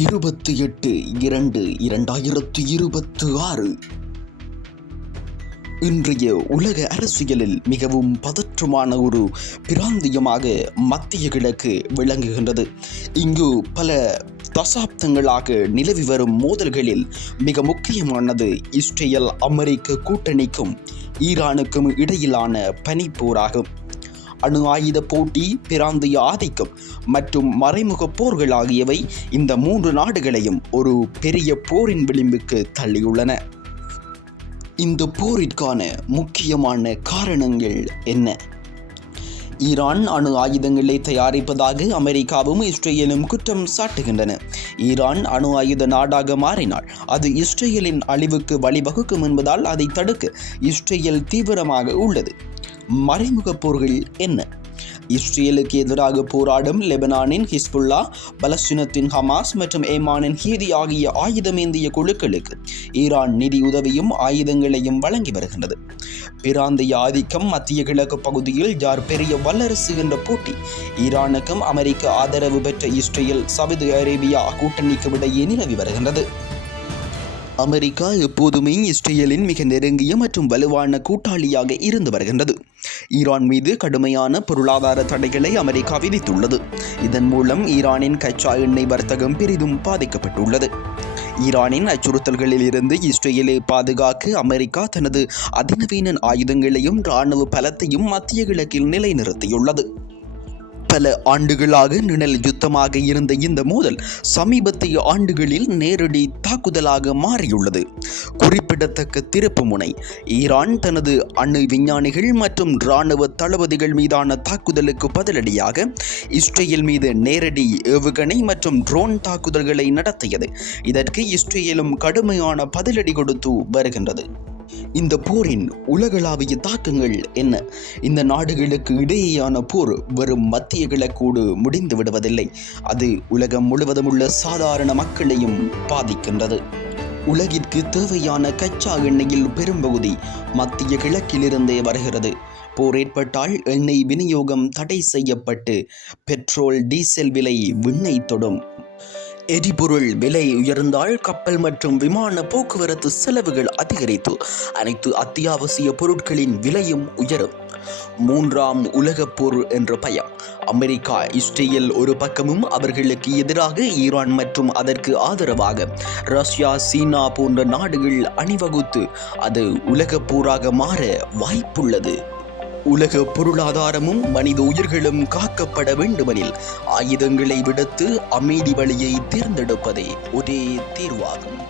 28/2/2026 இன்றைய உலக அரசியலில் மிகவும் பதற்றமான ஒரு பிராந்தியமாக மத்திய கிழக்கு விளங்குகின்றது. இங்கு பல தசாப்தங்களாக நிலவி வரும் மோதல்களில் மிக முக்கியமானது இஸ்ரேல் அமெரிக்க கூட்டணிக்கும் ஈரானுக்கும் இடையிலான பனிப்போராகும். அணு ஆயுத போட்டி, பிராந்திய ஆதிக்கம் மற்றும் மறைமுக போர்கள் ஆகியவை இந்த மூன்று நாடுகளையும் ஒரு பெரிய போரின் விளிம்புக்கு தள்ளியுள்ளன. இந்த போரிற்கான முக்கியமான காரணங்கள் என்ன? ஈரான் அணு ஆயுதங்களை தயாரிப்பதாக அமெரிக்காவும் இஸ்ரேலும் குற்றம் சாட்டுகின்றன. ஈரான் அணு ஆயுத நாடாக மாறினால் அது இஸ்ரேலின் அழிவுக்கு வழிவகுக்கும் என்பதால் அதை தடுக்க இஸ்ரேல் தீவிரமாக உள்ளது. மறைமுக போர்கள் என்ன? இஸ்ரேலுக்கு எதிராக போராடும் லெபனானின் ஹிஸ்புல்லா, பலஸ்தீனத்தின் ஹமாஸ் மற்றும் ஏமானின் ஹீதி ஆகிய ஆயுதமேந்திய குழுக்களுக்கு ஈரான் நிதி உதவியும் ஆயுதங்களையும் வழங்கி வருகின்றது. பிராந்திய ஆதிக்கம், மத்திய கிழக்கு பகுதியில் யார் பெரிய வல்லரசு என்ற போட்டி, ஈரானுக்கும் அமெரிக்க ஆதரவு பெற்ற இஸ்ரேல் சவுதி அரேபியா கூட்டணிக்கு இடையே நிலவி வருகின்றது. அமெரிக்கா எப்போதுமே இஸ்ரேலின் மிக நெருங்கிய மற்றும் வலுவான கூட்டாளியாக இருந்து வருகின்றது. ஈரான் மீது கடுமையான பொருளாதார தடைகளை அமெரிக்கா விதித்துள்ளது. இதன் மூலம் ஈரானின் கச்சா எண்ணெய் வர்த்தகம் பெரிதும் பாதிக்கப்பட்டுள்ளது. ஈரானின் அச்சுறுத்தல்களில் இருந்து இஸ்ரேலை பாதுகாக்க அமெரிக்கா தனது அதிநவீன ஆயுதங்களையும் இராணுவ பலத்தையும் மத்திய கிழக்கில் நிலைநிறுத்தியுள்ளது. பல ஆண்டுகளாக நிழல் யுத்தமாக இருந்த இந்த மோதல் சமீபத்திய ஆண்டுகளில் நேரடி தாக்குதலாக மாறியுள்ளது. குறிப்பிடத்தக்க திருப்பு முனை, ஈரான் தனது அணு விஞ்ஞானிகள் மற்றும் இராணுவ தளபதிகள் மீதான தாக்குதலுக்கு பதிலடியாக இஸ்ரேல் மீது நேரடி ஏவுகணை மற்றும் ட்ரோன் தாக்குதல்களை நடத்தியது. இதற்கு இஸ்ரேலும் கடுமையான பதிலடி கொடுத்து வருகின்றது. இந்த போரின் உலகளாவிய தாக்கங்கள் என்ன? இந்த நாடுகளுக்கு இடையேயான போர் வெறும் மத்திய கிழக்கோடு முடிந்து விடுவதில்லை. அது உலகம் முழுவதும் உள்ள சாதாரண மக்களையும் பாதிக்கின்றது. உலகிற்கு தேவையான கச்சா எண்ணெயில் பெரும்பகுதி மத்திய கிழக்கிலிருந்தே வருகிறது. போர் ஏற்பட்டால் எண்ணெய் விநியோகம் தடை செய்யப்பட்டு பெட்ரோல், டீசல் விலை விண்ணை தொடும். எரிபொருள் விலை உயர்ந்தால் கப்பல் மற்றும் விமான போக்குவரத்து செலவுகள் அதிகரித்து அனைத்து அத்தியாவசிய பொருட்களின் விலையும் உயரும். மூன்றாம் உலகப் போர் என்ற பயம். அமெரிக்கா, இஸ்ரேல் ஒரு பக்கமும், அவர்களுக்கு எதிராக ஈரான் மற்றும் அதற்கு ஆதரவாக ரஷ்யா, சீனா போன்ற நாடுகள் அணிவகுத்து அது உலகப் போராக மாற வாய்ப்புள்ளது. உலக பொருளாதாரமும் மனித உயிர்களும் காக்கப்பட வேண்டுமெனில் ஆயுதங்களை விடுத்து அமைதி வழியை தேர்ந்தெடுப்பதே ஒரே தீர்வாகும்.